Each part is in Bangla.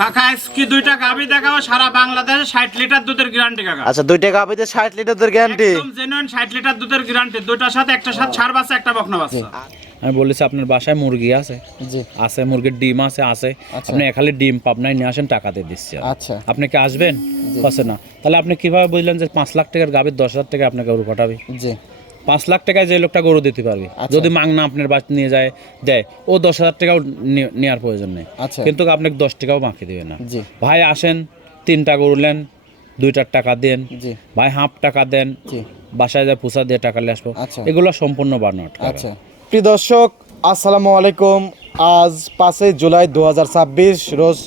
কাকা আজকে দুইটা গাভী দেখাবো সারা বাংলাদেশে 60 লিটার দুধের গ্যারান্টি কাকা। আচ্ছা, দুইটা গাভীতে 60 লিটার দুধের গ্যারান্টি। একদম জেনুইন 60 লিটার দুধের গ্যারান্টি। দুইটার সাথে একটা সাথে ছাড় বাচ্চা একটা বকনা বাচ্চা। আমি বলেছি আপনার বাসায় মুরগি আছে? জি আছে, মুরগির ডিম আছে? আপনি খালি ডিম পাবনায় নিয়ে আসেন, টাকা দিয়ে দিচ্ছি। আচ্ছা, আপনি কি আসবেন? আছে না, তাহলে আপনি কিভাবে বুঝলেন যে 5 লাখ টাকার গাভীর 10,000 টাকা আপনাকে গরু পাঠাবে? জি 5 লাখ টাকায় যে লোকটা গরু দিতে পারবে, যদি মাংনা আপনার বাস নিয়ে যায় দেয়, ও 10,000 টাকাও নেওয়ার প্রয়োজন নেই। আচ্ছা, কিন্তু আপনাকে 10 টাকাও বাকি দেবে না। জি ভাই আসেন, 3টা গরু নেন, 2টার টাকা দেন, জি ভাই হাফ টাকা দেন, জি বাসায় যা পুষা দিয়ে টাকা নিয়ে আসবো। আচ্ছা। এগুলো সম্পূর্ণ বানোয়াট। আচ্ছা, প্রিয় দর্শক আসসালামু আলাইকুম। আজ 5 জুলাই 2026 রোজ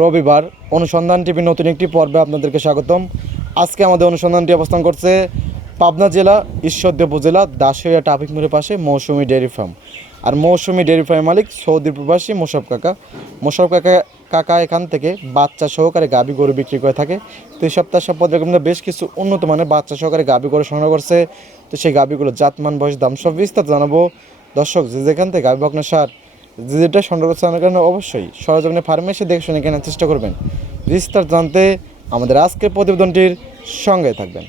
রবিবার। অনুসন্ধান টিভি নতুন একটি পর্বে আপনাদেরকে স্বাগতম। আজকে আমাদের অনুসন্ধানটি অবস্থান করছে পাবনা জেলা ঈশ্বরদী উপজেলা দাসুরিয়া ট্রাফিক মোড়ের পাশে মৌসুমী ডেয়ারি ফার্ম। আর মৌসুমী ডেয়ারি ফার্মের মালিক সৌদি প্রবাসী মোশারফ কাকা। মোশারফ কাকা এখান থেকে বাচ্চা সহকারে গাভী গরু বিক্রি করে থাকে। তো এই সপ্তাহ পর্যায়ে বেশ কিছু উন্নত মানের বাচ্চা সহকারে গাভী গরু সংগ্রহ করছে। তো সেই গাভীগুলো জাতমান, বয়স, দাম সব বিস্তারিত জানাবো। দর্শক যে যেখান থেকে গাভী বকনা সার যেটা সংগ্রহ করছে জানার কারণে অবশ্যই সরজমিনে ফার্মে এসে দেখে শুনে কেনার চেষ্টা করবেন। বিস্তারিত জানতে আমাদের আজকের প্রতিবেদনটির সঙ্গে থাকবেন।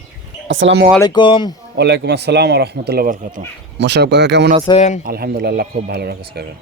আসসালামু আলাইকুম। ওয়ালাইকুম আসসালাম ওয়া রাহমাতুল্লাহি ওয়া বারাকাতুহু। মোশারফ কাকা কেমন আছেন? আলহামদুলিল্লাহ, খুব ভালো রাখছ কাকা।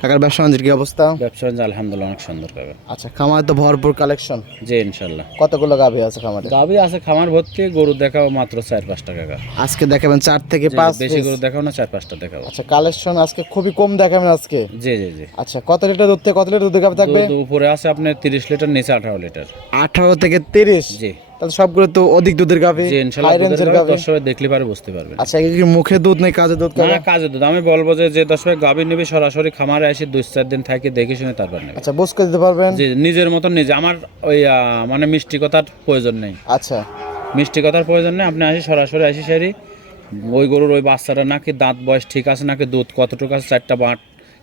কাকার ব্যবসা বাণিজ্যের কি অবস্থা? ব্যবসা আলহামদুলিল্লাহ অনেক সুন্দর কাকা। আচ্ছা, খামারে তো ভরপুর কালেকশন। জি ইনশাআল্লাহ। কতগুলো গাভী আছে খামারে? গাভী আছে খামার ভর্তি, গরু দেখাও মাত্র 4-5টা কাকা। আজকে দেখাবেন 4 থেকে 5 বেশি গরু দেখাও না, 4-5টা দেখাও। আচ্ছা, কালেকশন আজকে খুবই কম দেখাবেন আজকে। জি জি জি। আচ্ছা, কত লিটার দুধ থেকে কত লিটার দুধ গাভী থাকবে? দুধ উপরে আছে আপনার 30 লিটার, নিচে 18 লিটার। 18 থেকে 30। জি। তাহলে সবগুলো তো অধিক দুধের গাভী, জি ইনশাআল্লাহ। হাই রেঞ্জের গাভী। দর্শক দেখলে পারে বুঝতে পারবে। আচ্ছা, এই কি মুখে দুধ নেই কাজে দুধ? না, কাজে দুধ। আমি বলবো যে দর্শক গাভী নেবে সরাসরি খামারে এসে 2-4 দিন থাকে দেখে শুনে তারপর নেবে। আচ্ছা, বুঝ করে দিতে পারবেন? জি, নিজের মতন নিজে। আমার ওই মানে মিষ্টি কথার প্রয়োজন নেই। আচ্ছা, মিষ্টি কথার প্রয়োজন নেই। আপনি আসি সরাসরি আসি সারি ওই গরুর ওই বাচ্চাটা নাকি দাঁত বয়স ঠিক আছে নাকি, দুধ কতটুকু আছে, 4টা বাট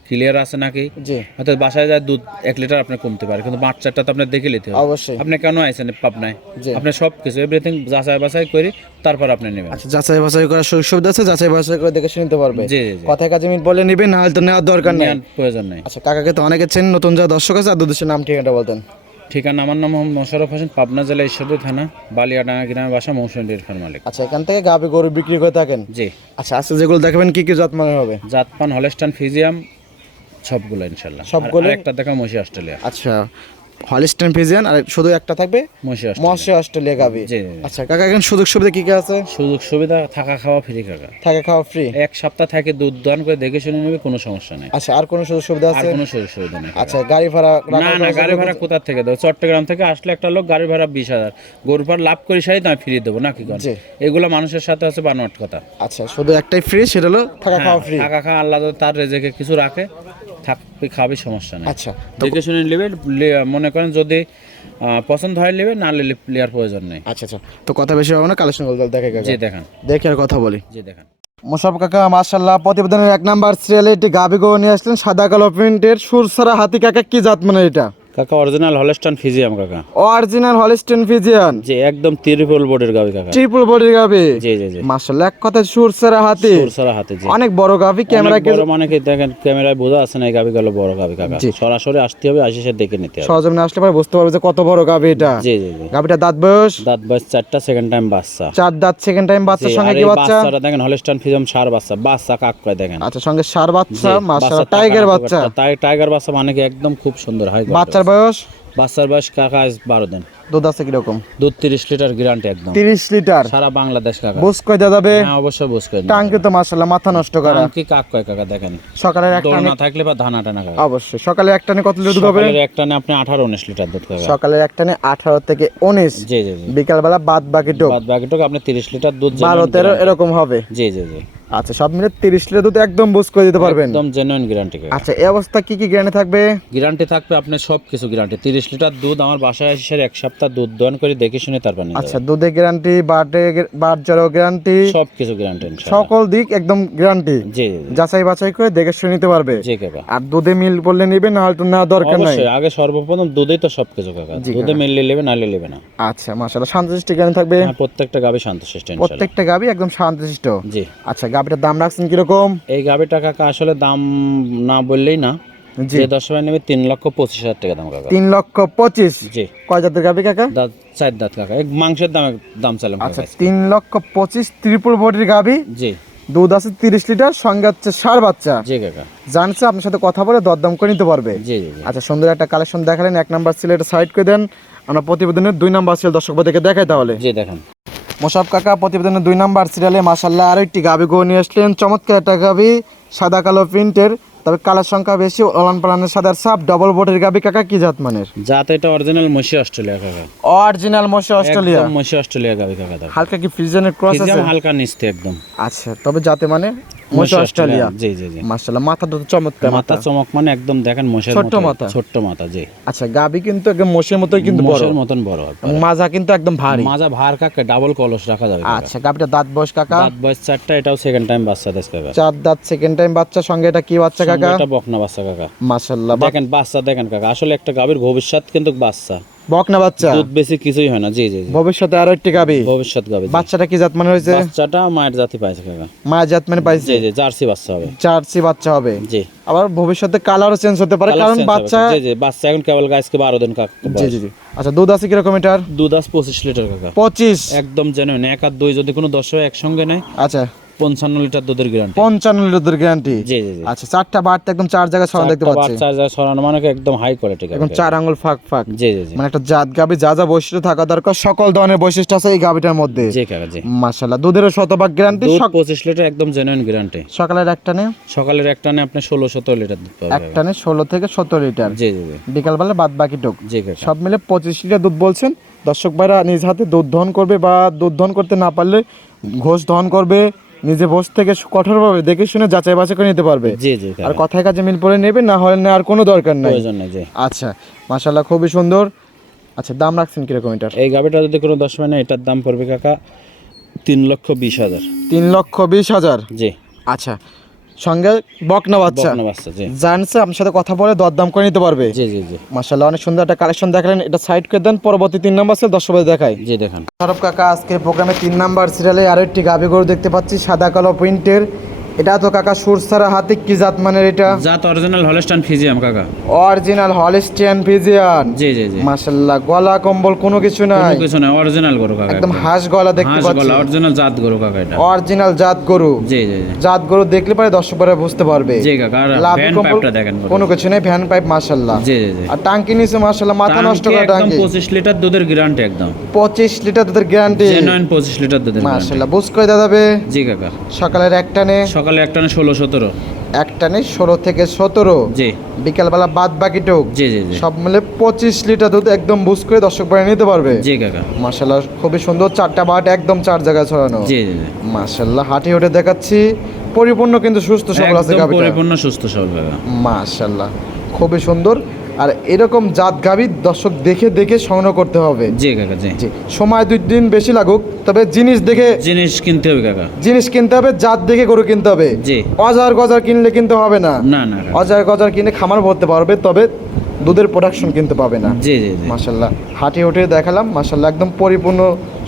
ক্লিয়ার আছে নাকি, জি হয়তো বাসায় যায় দুধ 1 লিটার আপনি কমতে পারে, কিন্তু বাট 4টা তো আপনি দেখে নিতে হবে। অবশ্যই। আপনি কেন আইছেন পাবনায়? জি। আপনি সব কিছু এভরিথিং যাচাই বাছাই করে তারপর আপনি নেবেন। আচ্ছা, যাচাই বাছাই করার সুযোগ সুবিধা আছে, যাচাই বাছাই করে দেখে শুনে নিতে পারবে। জি জি জি। কথায় কাজে মিল বলে নেবেন, না হলে তো নেওয়ার দরকার নেই। নেওয়ার প্রয়োজন নেই। আচ্ছা, কাকাকে তো অনেকে চেন, নতুন যা দর্শক আছে আর দুদেশের নাম ঠিকানাটা বলতেন। ঠিকানা আমার নাম মোহাম্মদ মোশাররফ হোসেন, পাবনা জেলা ঈশ্বরদী থানা বালিয়াডাঙ্গা গ্রামের বাসা, মৌসুমী ডেয়ারি ফার্ম মালিক। আচ্ছা, এখান থেকে গাভী গরু বিক্রি করে থাকেন? জি। আচ্ছা, আজকে যেগুলো দেখাবেন কি কি জাত মানের হবে? জাতপান হলস্টাইন ফ্রিজিয়াম সবগুলো ইনশাআল্লাহ। সবগুলো? একটা দেখা মশি অস্ট্রেলিয়া। আচ্ছা, হলিস্টাইন ফ্রিজিয়ান আর শুধু একটা থাকবে মশি মশে অস্ট্রেলিয়া গাভী। জি। আচ্ছা কাকা, এখন সুযোগ সুবিধা কি কি আছে? সুযোগ সুবিধা থাকা খাওয়া ফ্রি কাকা। থাকে খাওয়া ফ্রি? 1 সপ্তাহ থাকে দুধ দান করে দেখে শুনে নেবে, কোনো সমস্যা নেই। আচ্ছা, আর কোনো সুযোগ সুবিধা আর আছে? কোনো সুযোগ সুবিধা নেই। আচ্ছা, গাড়ি ভাড়া? না না, গাড়ি ভাড়া কোথা থেকে দেবো? চট্টগ্রাম থেকে আসলে একটা লোক গাড়ি ভাড়া 20,000, গরুর পার লাভ করে সারি আমি ফিরিয়ে দেবো নাকি? জি। এগুলো মানুষের সাথে আছে বানোয়াট কথা। আচ্ছা, শুধু একটাই ফ্রি, সেটা হলো থাকা খাওয়া ফ্রি। থাকা খাওয়া আল্লাহ যদি তার রেজেকে কিছু রাখে, থাকবে খাবে, সমস্যা নেই। আচ্ছা, দেখে শুনে নেবে। মনে করেন যদি পছন্দ হয় নেবে, না নিলে প্লেয়ার প্রয়োজন নেই। আচ্ছা আচ্ছা, তো কথা বেশি হবে না, কালেকশন বলতে দেখে কাকা। জি দেখান। দেখে আর কথা বলি। জি দেখান। মোশাররফ কাকা মাশাআল্লাহ, প্রতিবেদনের 1 নাম্বার সিরিয়ালে একটি গাভী গরু নিয়ে আসলেন, সাদা কালো প্রিন্টের সুরসারা হাতি। কাকা কি জাত মানে এটা? কাকা অরিজিনাল হলস্টাইন ফ্রিজিয়াম কাকা। Original Holstein Friesian? জি, একদম ট্রিপল বডির গাভী কাকা। ট্রিপল বডির গাভী? জি জি জি। মাশাআল্লাহ, এক কথায় সুরসারা হাতি। সুরসারা হাতি। জি। অনেক বড় গাভী। ক্যামেরা কে মানে কি দেখেন, ক্যামেরায় বোঝা আছে না এই গাভী গুলো বড় গাভী কাকা। সরাসরি আসতে হবে, আসি সে দেখে নিতে হবে। সরজমিনে আসলে পরে বুঝতে পারবে যে কত বড় গাভী এটা। জি জি জি। গাভীটা দাঁত বয়স? দাঁত বয়স 4টা, সেকেন্ড টাইম বাচ্চা। 4 দাঁত, সেকেন্ড টাইম বাচ্চার সঙ্গে কি বাচ্চা? বাচ্চাটা দেখেন হলস্টাইন ফ্রিজিয়াম সার বাচ্চা, বাচ্চা কাক করে দেখেন। আচ্ছা, সঙ্গে সার বাচ্চা। মাশাআল্লাহ, টাইগার বাচ্চা। টাইগার বাচ্চা মানে কি একদম খুব সুন্দর হয়। বাচ্চার বয়স? বাচ্চার বয়স কাকা 12 দিন। দুধ আছে কি রকম? দুধ 30 লিটার গ্যারান্টি একদম। 30 লিটার সারা বাংলাদেশ কাকা। বুঝ কই দেওয়া যাবে? হ্যাঁ অবশ্যই বুঝ করে। টাঙ্কি তো মাশাআল্লাহ মাথা নষ্ট করা। কি কাক কয় কাকা দেখেন। সকালের একটা দোল না থাকলে বা ধানা টানা কাকা। অবশ্যই সকালে একটানে কত লিটার দুধ হবে? সকালের একটানে আপনি 18-19 লিটার দুধ কাকা। সকালের একটানে 18 থেকে 19। জি জি জি। বিকাল বেলা বাদ বাকিটুক বাদ বাকিটুক আপনি 30 লিটার দুধ 12-13 এরকম হবে। জি জি জি। আচ্ছা, সব মিলে 30 লিটার দুধ একদম বুঝ করে দিতে পারবেন? একদম জেনুইন গ্যারান্টি কাকা। আচ্ছা, এই অবস্থা কি কি গ্যারান্টি থাকবে? গ্যারান্টি থাকবে আপনি সব কিছু গ্যারান্টি। 30 লিটার দুধ আমার বাসায় এসে 1 সপ্তাহ দুধ দহন করে দেখে শুনে তারপর নিতে হবে। আচ্ছা, দুধে গ্যারান্টি, বাট জড়ো গ্যারান্টি, সব কিছু গ্যারান্টি ইনশাআল্লাহ। সকল দিক একদম গ্যারান্টি। জি জি। যাচাই বাছাই করে দেখে শুনে নিতে পারবে। জি কাকা। আর দুধে মিল বললে নিবে, না হলে তো না দরকার নাই। অবশ্যই আগে সর্বপ্রথম দুধেই তো সবকিছু কাকা। দুধে মিললে নেবে, নালে নেবে না। আচ্ছা, মাশাআল্লাহ, শান্তশিষ্ট গ্যারান্টি থাকবে? হ্যাঁ, প্রত্যেকটা গাভী শান্তশিষ্ট ইনশাআল্লাহ। প্রত্যেকটা গাভী একদম শান্তশিষ্ট? জি। আচ্টা, গাভীটার দাম রাখছেন কি রকম? এই গাভীটা কাকা আসলে দাম না বললেই না, জি। যে 10 ভাই নেবে 3,25,000 টাকা দাম কাকা। 3,25,000। জি। কয় জাতের গাভী কাকা? দাঁত 4 দাঁত কাকা, এক মাংসের দাম চাইলাম আচ্ছা, কাকা। 3,25,000 ট্রিপল বডির গাভী, জি দুধ আছে 30 লিটার, সঙ্গে হচ্ছে ষাঁড় বাচ্চা। জি কাকা। জানছে আপনার সাথে কথা বলে দরদাম করে নিতে পারবে। জি জি জি। আচ্ছা, সুন্দর একটা কালেকশন দেখালেন। 1 নাম্বার ছিল, এটা সাইড করে দেন। আমরা প্রতিবেদনের 2 নাম্বার ছিল দর্শক ভাইদেরকে দেখাই তাহলে। জি দেখেন। মোশাররফ কাকা প্রতিবেদনের 2 নাম্বার সিরিয়ালে মাশাআল্লাহ আরো একটি গাভী গো নিয়ে আসলেন। চমৎকার একটা গাভী, সাদা কালো প্রিন্টের, তবে কালার সংখ্যা বেশি, ওলান পালানের সাদার সাপ, ডবল বডির গাভী কাকা। কি জাত মানের? জাত এটা অরিজিনাল মশি অস্ট্রেলিয়া কাকা। অরিজিনাল মশা অস্ট্রেলিয়া। একদম মশি অস্ট্রেলিয়া গাবি কাকা দাও। হালকা কি ফ্রিজেনের ক্রস আছে? ফিজিয়াম হালকা নিচতে একদম। আচ্ছা, তবে জাতে মানে মশা অস্ট্রেলিয়া। জি জি জি। মাশাআল্লাহ, মাথা তো চমৎকার। মাথা চমক মানে একদম দেখেন মশের মতো। ছোট্ট মাথা। ছোট্ট মাথা জি। আচ্ছা, গাভী কিন্তু একদম মোষের মতোই কিন্তু বড়। মশের মতন বড়। মাজা কিন্তু একদম ভারী। মাজা ভার কাকা, ডাবল কলস রাখা যাবে কাকা। আচ্ছা, গাভীটা দাঁত বয়স কাকা? দাঁত বয়স 4টা, এটাও সেকেন্ড টাইম বাচ্চা দেশ কাকা। 4 দাঁত, সেকেন্ড টাইম বাচ্চা। সঙ্গে এটা কি বাচ্চা কাকা? এটা বকনা বাচ্চা কাকা। মাশাআল্লাহ, দেখেন বাচ্চা দেখেন কাকা, আসলে একটা গাভীর ভবিষ্যৎ কিন্তু বাচ্চা। বকনা বাচ্চা, দুধ বেশি কিছুই হয় না। জি জি জি। ভবিষ্যতে আরো একটি গাভী। ভবিষ্যৎ গাভী। বাচ্চাটা কি জাত মানে হয়েছে? বাচ্চাটা মায়ের জাতি পাইছে কাকা। মায়ের জাত মানে পাইছে। জি জি, জার্সি বাচ্চা হবে। জার্সি বাচ্চা হবে। জি। আবার ভবিষ্যতে কালারও চেঞ্জ হতে পারে, কারণ বাচ্চা। জি জি, বাচ্চা এখন কেবল গাছকে 12 দিন কাকা। জি জি জি। আচ্ছা, দুধ আছে কিরকম এটার? দুধ আছে 25 লিটার কাকা। 25? একদম জেনুইন। 1 আর 2 যদি কোনো দর্শক একসঙ্গে নেয়, আচ্ছা, 55 লিটার দুধের গ্যারান্টি। 55 litre guarantee. জি জি জি। আচ্ছা, 4টা বাড়তে একদম 4 জায়গায় ছড়ানো দেখতে পাচ্ছি। বাচ্চা যা সরানো মানে একদম হাই কোয়ালিটি এখন 4 আঙ্গুল ফাঁক ফাঁক। জি জি জি। মানে একটা জাত গাভী, যা যা বৈশিষ্ট্য থাকা দরকার সকল ধরনের বৈশিষ্ট্য আছে এই গাভীটার মধ্যে। জি কাকা জি। মাশাআল্লাহ, দুধের শতভাগ গ্যারান্টি। দুধ 25 লিটার একদম জেনুইন গ্যারান্টি। সকালের একটানে? সকালের একটানে আপনি 16-17 লিটার দুধ পাবেন। একটানে 16 থেকে 17 লিটার। জি জি জি। বিকালবেলা বাদ বাকি টুক। জি কাকা। সব মিলে 25 লিটার দুধ বলছেন। দর্শক ভাইরা নিজ হাতে দুধ দহন করবে, বা দুধ দহন করতে না পারলে ঘোষ দহন করবে, নিজে বস থেকে কঠোরভাবে দেখে শুনে যাচাই বাছাই করে নিতে পারবে। জি জি। আর কথায় কাজে মিল পড়ে নেবে, না হলে নেওয়ার কোনো দরকার নাই। প্রয়োজন নেই জি। আচ্ছা, মাশাআল্লাহ, খুবই সুন্দর। আচ্ছা, দাম রাখছেন কিরকম এটার? এই গাবিটা যদি কোনো 10 মানে এটার দাম পড়বে কাকা 3,20,000। 3,20,000? জি। আচ্ছা, সঙ্গে বকনা বাচ্চা। বকনা বাচ্চা জি। জানছে আপনার সাথে কথা বলে দরদাম করে নিতে পারবে। জি জি জি। মাশাআল্লাহ, অনেক সুন্দর একটা কালেকশন দেখালেন। এটা সাইড করে দেন, পরবর্তী 3 নাম্বার সেল দর্শক ভাই দেখাই। জি দেখেন। সরব কাকা, আজকে প্রোগ্রামে 3 নাম্বার সিরিয়ালে আরো একটি গাভী গরু দেখতে পাচ্ছি, সাদা কালো প্রিন্টের। এটা তো কাকা সুরসারা হাতি। কি জাত মানের এটা? জাত অরিজিনাল হলস্টাইন ফিজিয়াম কাকা। Original Holstein Friesian. জি জি জি। মাশাআল্লাহ, গলা কম্বল কোনো কিছু নাই, কোনো কিছু না, অরিজিনাল গরু কাকা। একদম হাঁস গলা দেখতে হাঁস পাচ্ছি। গলা, অরিজিনাল জাত গরু কাকা এটা। অরিজিনাল জাত গরু। জি জি জি। জাত গরু দেখলে পরে দর্শকরা বুঝতে পারবে। জি কাকা। আর লাভি ভ্যান কম্বল পাইপটা দেখেন পুরো। কোনো কিছু নেই, ভ্যান পাইপ মাশাআল্লাহ। জি জি জি। আর টাঙ্কি নিচে মাশাআল্লাহ, মাথা নষ্ট করা একদম টাঙ্কি। 25 লিটার দুধের গ্যারান্টি একদম। 25 লিটার দুধের গ্যারান্টি। জেনুইন 25 লিটার দুধের গ্যারান্টি। মাশাআল্লাহ, বুঝ করে দাদাবে। জি কাকা। সকালের একটানে? সকালে একটানে 16-17। একটানে 16 থেকে 17। জি। বিকালবেলা বাদ বাকি টুক। জি জি জি। সব মিলে 25 লিটার দুধ একদম বুঝ করে দর্শক ভাই নিতে পারবে। জি কাকা। মাশাআল্লাহ, খুবই সুন্দর। 4টা বাট একদম 4 জায়গায় ছড়ানো। জি জি জি। মাশাআল্লাহ, হাঁটি উঠে দেখাচ্ছি, পরিপূর্ণ কিন্তু সুস্থ সবল আছে একদম গাভীটা। পরিপূর্ণ সুস্থ সবল কাকা। মাশাআল্লাহ, খুবই সুন্দর। আর এরকম জাত গাভী দর্শক দেখে দেখে সংগ্রহ করতে হবে। জি কাকা জি। জি, সময় 2 দিন বেশি লাগুক, তবে জিনিস দেখে জিনিস কিনতে হবে কাকা। জিনিস কিনতে হবে, জাত দেখে গরু কিনতে হবে। জি। অজার গজার কিনলে কিন্তু হবে না। না না কাকা। অজার গজার কিনে খামার ভরতে পারবে, তবে দুধের প্রোডাকশন কিনতে পাবে না। জি জি জি। মাশাআল্লাহ, হাঁটি উঠে দেখালাম। মাশাআল্লাহ, একদম পরিপূর্ণ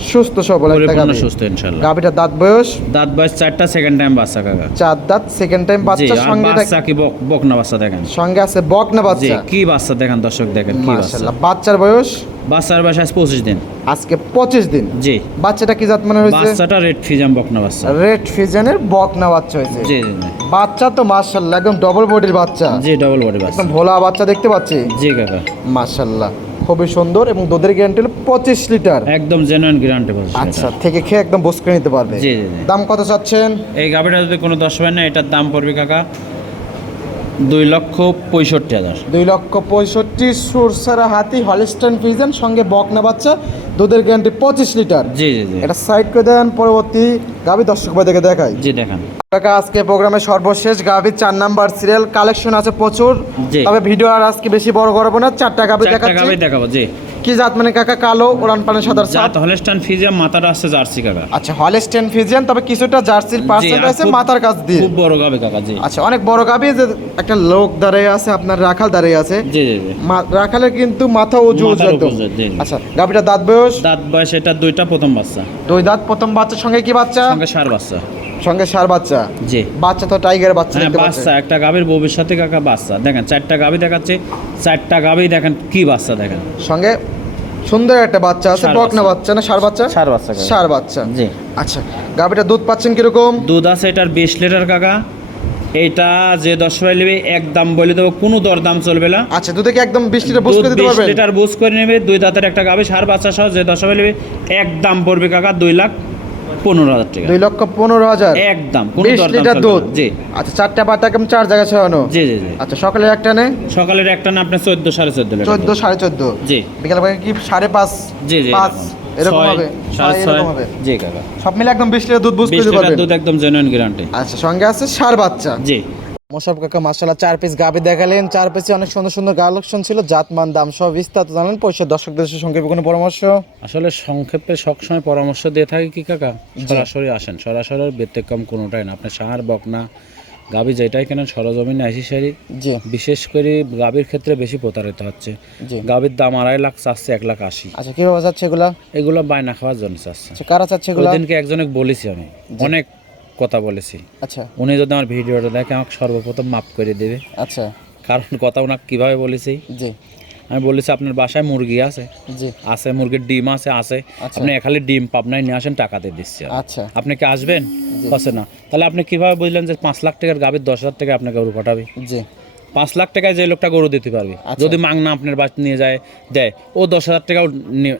সুস্থ সবল একটা পরিপূর্ণ গাভী। সুস্থ ইনশাআল্লাহ। গাভীটার দাঁত বয়স? দাঁত বয়স 4টা, সেকেন্ড টাইম বাচ্চা কাকা। 4 দাঁত, সেকেন্ড টাইম জি। বাচ্চা। আর সঙ্গে বাচ্চা কি বকনা বাচ্চা দেখেন। সঙ্গে আছে বকনা জি। বাচ্চা। কি বাচ্চা দেখেন দর্শক, দেখেন কি বাচ্চা। মাশাআল্লাহ, বাচ্চার বয়স? বাচ্চার বয়স আজ 25 দিন। আজকে 25 দিন। জি। বাচ্চাটা কি জাত মানে হয়েছে? বাচ্চাটা রেড ফিজাম বকনা বাচ্চা। রেড ফিজেনের বকনা বাচ্চা হয়েছে। জি জি জি। বাচ্চা তো মাশাআল্লাহ একদম ডবল বডির বাচ্চা। জি, ডবল বডি বাচ্চা। একদম ভোলা বাচ্চা দেখতে পাচ্ছি। জি কাকা। মাশাআল্লাহ, খুবই সুন্দর। এবং দুধের গ্যারান্টি হলো 25 লিটার। একদম জেনুইন গ্যারান্টি বলছি। আচ্ছা, থেকে খেয়ে একদম বস করে নিতে পারবে। জি জি জি। দাম কত চাচ্ছেন? এই গাভিটা যদি কোনো 10 হয় না, এটার দাম পড়বে কাকা 2,65,000। 2,65,000। সুরসারা হাতি, হলস্টাইন ফ্রিজিয়ান, সঙ্গে বকনা বাচ্চা, দুধের গ্যারান্টি 25 লিটার। জি জি জি। এটা সাইড করে দেন, পরবর্তী গাভী দর্শক ভাই দেখে দেখাই। জি দেখেন। কাকা, আজকে প্রোগ্রামে সর্বশেষ গাভী 4 নাম্বার সিরিয়াল। কালেকশন আছে প্রচুর, জি। তবে ভিডিও আর আজকে বেশি বড় করবো না। 4টা গাভী 4টা দেখাচ্ছি। গাভি দেখাবো। জি। কি জাত মানে কাকা? কালো, ওলান পানে সাদার সাপ। জাত হলস্টাইন ফিজিয়াম, মাথাটা আছে জার্সি কাকা। আচ্ছা, হলস্টাইন ফ্রিজিয়ান, তবে কিছুটা জার্সির পার্সেন্ট আর আছে খুব- মাথার কাছ দিয়ে। খুব বড় গাভি কাকা। জি। আচ্ছা, অনেক বড় গাভী। যে একটা লোক দাঁড়িয়ে আছে, আপনার রাখাল দাঁড়িয়ে আছে। জি জি জি। রাখালের কিন্তু মাথা উঁচু উঁচু মাথার একদম। উপর, জি, জি। আচ্ছা, গাভীটার দাঁত বয়স? দাঁত বয়স এটা 2টা, প্রথম বাচ্চা। 2 দাঁত, প্রথম বাচ্চার সঙ্গে কি বাচ্চা? সঙ্গে সার বাচ্চা। সঙ্গে ষাঁড় বাচ্চা। জি। বাচ্চা তো টাইগার বাচ্চা হ্যাঁ দেখতে পাচ্ছেন। বাচ্চা, একটা গাভীর ভবিষ্যতে কাকা বাচ্চা দেখেন, 4টা গাভী দেখাচ্ছে, 4টা গাভী দেখেন কি বাচ্চা দেখেন। সঙ্গে সুন্দর একটা বাচ্চা আছে, ষাঁড় বকনা বাচ্চা না ষাঁড় বাচ্চা? ষাঁড় বাচ্চা কাকা। ষাঁড় বাচ্চা। জি। আচ্ছা, গাভীটা দুধ পাচ্ছেন কিরকম? দুধ আছে এটার 20 লিটার কাকা। এইটা যে 10 ভাই নেবে একদম বলে দেবো, কোনো দরদাম চলবে না। আচ্ছা, দুধে কি একদম 20 লিটার বুঝ করে দিতে 20 পারবেন? লিটার বুঝ করে নেবে, 2 দাঁতের একটা গাভী, ষাঁড় বাচ্চা সহ যে 10 ভাই নেবে একদম পড়বে কাকা 2,15,000 টাকা। 2,15,000 একদম কোনো 20 দরদাম লিটার চলবে দুধ। না। জি। আচ্ছা, 4টা বাচ্চা একদম 4 জায়গায় ছড়ানো। জি জি জি। আচ্ছা, সকালের একটা নে সকালের একটা না আপনার 14 14.5 লিটার। 14 14.5। জি। বিকাল বেলা কি 5.5? জি জি 5 এরকম হবে, 6 এরকম হবে। জি কাকা। সব মিলে একদম 20 লিটার দুধ বুঝ 20 করে দিতে লিটার পারবেন। দুধ একদম জেনুইন গ্যারান্টি। আচ্ছা, সঙ্গে আছে ষাঁড় বাচ্চা। জি। মোশারফ কাকা মাশাআল্লাহ 4 পিস গাভী দেখালেন, 4 পিসে অনেক সুন্দর সুন্দর কালেকশন ছিল, জাতমান দাম সব বিস্তারিত জানালেন। পয়সা দর্শকদের সংক্ষেপে কোনো পরামর্শ? আসলে সংক্ষেপে সবসময় পরামর্শ দিয়ে থাকি কি কাকা, সরাসরি আসেন, সরাসরি ব্যতিক্রম কোনোটাই না। আপনি ষাঁড় বকনা গাভী যেটাই কেনেন সরজমিনে আইসি সারি। জি। বিশেষ করে গাভীর ক্ষেত্রে বেশি প্রতারিত হচ্ছে। জি। গাভীর দাম 2.5 লাখ চাচ্ছে 1,80,000। আচ্ছা, কিভাবে যাচ্ছে এগুলা? এগুলো বায়না খাওয়ার জন্য চাচ্ছে। আচ্ছা, কারা চাচ্ছে এগুলা? ওইদিনকে একজনকে বলেছি আমি, অনেক কথা বলেছি। আচ্ছা উনি যদি আমার ভিডিওটা দেখে আমাকে সর্বপ্রথম মাফ করে দেবে, আচ্ছা। কারণ কথা ওনাকে কীভাবে বলেছি, জি আমি বলেছি আপনার বাসায় মুরগি আছে, জি। আছে মুরগির ডিম আছে, আছে আচ্ছা। আপনি খালি ডিম পাবনায় নিয়ে আসেন, টাকা দিয়ে দিচ্ছি আমি। আচ্ছা আপনি কি আসবেন? আছে না, তাহলে আপনি কিভাবে বুঝলেন যে 5 লাখ টাকার গাভীর 10,000 টাকা আপনাকে গরু পাঠাবে? জি 5 লাখ টাকায় যে লোকটা গরু দিতে পারবে, আচ্ছা। যদি মাংনা আপনার বাস নিয়ে যায় দেয়, ও 10,000 টাকাও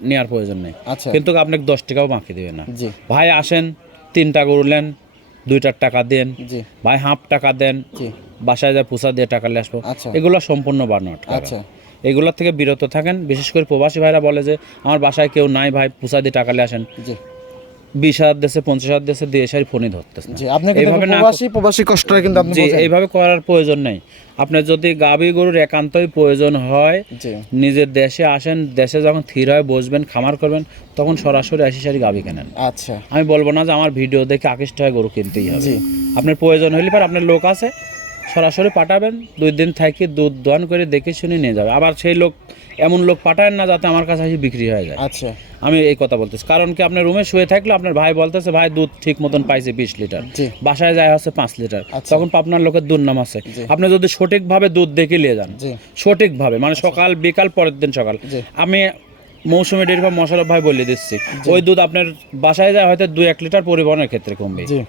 নেওয়ার প্রয়োজন নেই, আচ্ছা। কিন্তু আপনাকে 10 টাকাও বাকি দেবে না। জি ভাই আসেন, 3টা গরু নেন, 2টার টাকা দেন, জি ভাই হাফ টাকা দেন, জি। বাসায় যায় পুষা দিয়ে টাকা নিয়ে আসবো, আচ্ছা। এগুলো সম্পূর্ণ বানোয়াট। আচ্ছা এগুলোর থেকে বিরত থাকেন। বিশেষ করে প্রবাসী ভাইরা বলে যে আমার বাসায় কেউ নাই ভাই, পুষা দিয়ে টাকা নিয়ে আসেন, জি 20,000 দেশে 50,000 দেশে দিয়ে এসে ফোনই ধরতেছে না। জি। আপনি কিন্তু এইভাবে না, প্রবাসী প্রবাসী কষ্টটা কিন্তু আপনি জি বোঝেন। এইভাবে করার প্রয়োজন নেই। আপনার যদি গাভী গরুর একান্তই প্রয়োজন হয়, জি নিজের দেশে আসেন, দেশে যখন স্থির হয়ে বসবেন, খামার করবেন, তখন সরাসরি আসি সারি গাভী কেনেন। আচ্ছা আমি বলবো না যে আমার ভিডিও দেখে আকৃষ্ট হয়ে গরু কিনতেই হবে। জি আপনার প্রয়োজন হলে পর আপনার লোক আছে, সরাসরি পাঠাবেন, 2 দিন থাকি দুধ দহন করে দেখে শুনে নিয়ে যাবে। আবার সেই লোক, এমন লোক পাঠায় না যাতে আমার কাছে এসে বিক্রি হয়ে যায়। আচ্ছা আমি এই কথা বলতেছি, কারণ কি আপনার রুমে শুয়ে থাকলে আপনার ভাই বলতেছে ভাই দুধ ঠিক মতন পাইছে 20 লিটার, জি বাসায় যায় হচ্ছে 5 লিটার, আচ্ছা। তখন আপনার লোকের দুর্নাম আছে। জি। আপনি যদি সঠিকভাবে দুধ দেখে নিয়ে যান, জি সঠিকভাবে মানে সকাল বিকাল পরের দিন সকাল, জি। আমি মৌসুমি ডেয়ারি ফার্ম মোশাররফ ভাই বলে দিচ্ছি, ওই দুধ আপনার বাসায় যায় হয়তো 2-1 লিটার পরিবহনের ক্ষেত্রে কমবে, জি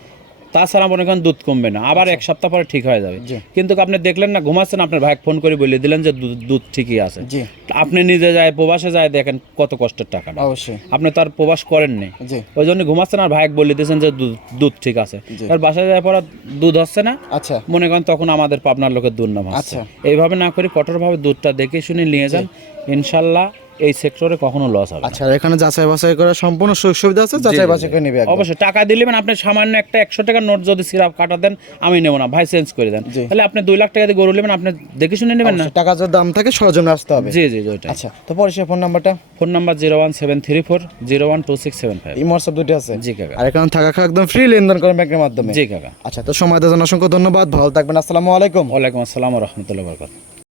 তাছাড়া মনে করেন দুধ কমবে না, আবার 1 সপ্তাহ পরে ঠিক হয়ে যাবে। জি। কিন্তু আপনি দেখলেন না, ঘুমাচ্ছেন, আপনার ভাই ফোন করে বলে দিলেন যে দুধ ঠিকই আছে, জি আপনি নিজে যায় প্রবাসে যায় দেখেন কত কষ্টের টাকা। অবশ্যই আপনি তো আর প্রবাস করেননি, জি ওই জন্য ঘুমাচ্ছেন, আর ভাইকে বলে দিয়েছেন যে দুধ ঠিক আছে, জি। আর বাসায় যায় পরে দুধ হচ্ছে না, আচ্ছা মনে করেন তখন আমাদের পাবনার লোকের দুর্নাম হচ্ছে। আচ্ছা। এইভাবে না করে কঠোরভাবে দুধটা দেখে শুনে নিয়ে যান, ইনশাল্লাহ এই সেক্টরে কখনো লস হবে না। আচ্ছা। আর এখানে যাচাই বাছাই করার সম্পূর্ণ সুযোগ সুবিধা আছে, যাচাই বাছাই করে নেবে একদম। অবশ্যই টাকা দিলেন, আপনি সামান্য একটা 100 টাকার নোট যদি সিরাপ কাটা দেন, আমি নেব না ভাই, চেঞ্জ করে দেন, জি। তাহলে আপনি 2 লাখ টাকা দিয়ে গরু নেবেন, আপনি দেখে শুনে নেবেন না। অবশ্যই টাকা যার দাম থাকে সরজমে আসতে হবে। জি জি ওইটাই। আচ্ছা, তো পরে সে ফোন নাম্বারটা? Phone number 01734012675। এই হোয়াটসঅ্যাপ দুটো আছে। জি কাকা। আর এখানে থাকা খাওয়া একদম ফ্রি লেনদেন করেন ব্যাংকের মাধ্যমে। জি কাকা। আচ্ছা, তো সময় দেওয়ার জন্য অসংখ্য ধন্যবাদ, ভালো থাকবেন, আসসালামু আলাইকুম। ওয়ালাইকুম আসসালাম ওয়া রাহমাতুল্লাহি ওয়া বারাকাতুহু।